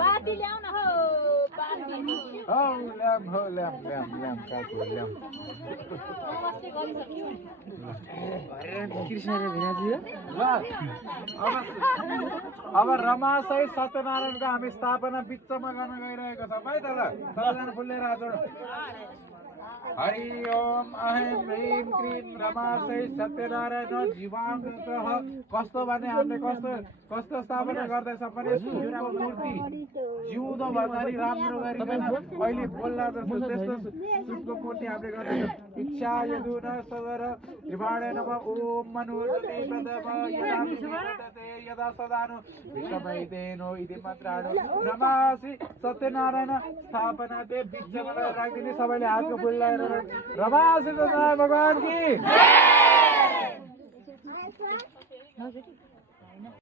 बाती ल्याउ न हो बाती हो ल्याम हो ल्याम ल्याम ल्याम काको ल्याम कृष्णले भिनाजी हो ल अब रमाशय सत्यनारायणको हामी स्थापना बिचमा गर्न गइरहेको छ है त ल सबैजना फुल्लेर हात जोड हरि ओम अहम ह्रीम क्रीम रमाशय सत्यनारायण जीवाङ्गतः कस्तो भने हामीले कस्तो स्थापना गर्दैछ भने सूर्यको मूर्ति जिउँदो भन्दाखेरि राम्रो गरिकन अहिले बोल्ला जस्तो त्यस्तो सूर्यको मूर्ति हामीले गर्दैछौँ इच्छा यदुन सदर त्रिवाणे नमः ओम मनोजते प्रदम यदा सदानु विश्वमैतेनो इति मन्त्राणो रमासि सत्यनारायण स्थापना ते बिचमा राखिदिने सबैले हातको फुल लगाएर रमासि सत्यनारायण भगवान की